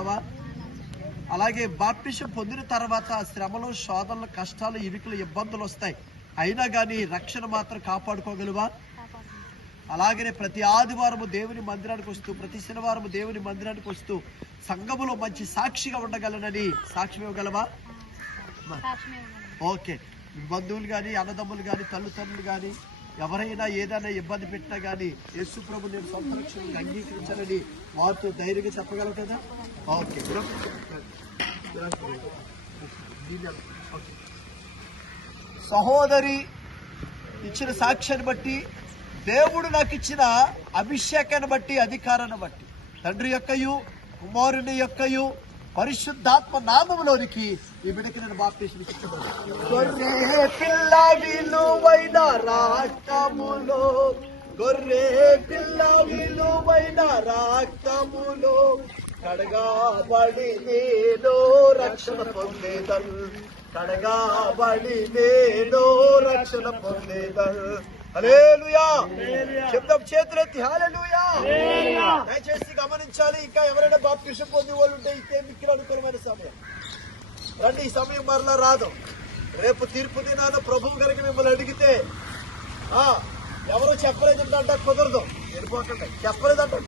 నమ్ముతున్నావా? అలాగే బాప్టిజం పొందిన తర్వాత శ్రమలు, శోధనలు, కష్టాలు, ఇరుకులు, ఇబ్బందులు వస్తాయి. అయినా కానీ రక్షణ మాత్రం కాపాడుకోగలవా? అలాగనే ప్రతి ఆదివారము దేవుని మందిరానికి వస్తూ, ప్రతి శనివారము దేవుని మందిరానికి వస్తూ సంఘములో మంచి సాక్షిగా ఉండగలనని సాక్ష్యం ఇవ్వగలవా? ఓకే. బంధువులు కానీ, అన్నదమ్ములు కానీ, తల్లిదండ్రులు కానీ ఎవరైనా ఏదైనా ఇబ్బంది పెట్టినా కానీ యేసు ప్రభు నేను సంరక్షణకు అంగీకరించాలని వారితో ధైర్యంగా చెప్పగలవు కదా? ఓకే. సహోదరి ఇచ్చిన సాక్ష్యాన్ని బట్టి, దేవుడు నాకు ఇచ్చిన అభిషేకాన్ని బట్టి, అధికారాన్ని బట్టి, తండ్రి యొక్కయు కుమారుని యొక్కయు పరిశుద్ధాత్మ నామములోనికి ఈ బిడ్డకి నేను బాప్తిస్మం ఇస్తున్నాను. గొర్రె పిల్ల విలువైన రక్తములో, గొర్రె పిల్ల విలువైన రక్తములో కడగాబడి నేను రక్షణ పొందేదను, కడగాబడి నేను రక్షణ పొందేదను. హల్లెలూయా. చెప్తాం చేతులెత్తి హల్లెలూయా. దయచేసి గమనించాలి, ఇంకా ఎవరైనా బాప్తిజం పొందే వాళ్ళు ఉంటే ఇదే మిక్కిలి అనుకూలమైన సమయం. రండి, ఈ సమయం మరలా రాదు. రేపు తీర్పు దినాన ప్రభువు గారికి మిమ్మల్ని అడిగితే ఎవరు చెప్పలేదంట కుదరదు, వెళ్ళిపోకండి. చెప్పలేదంట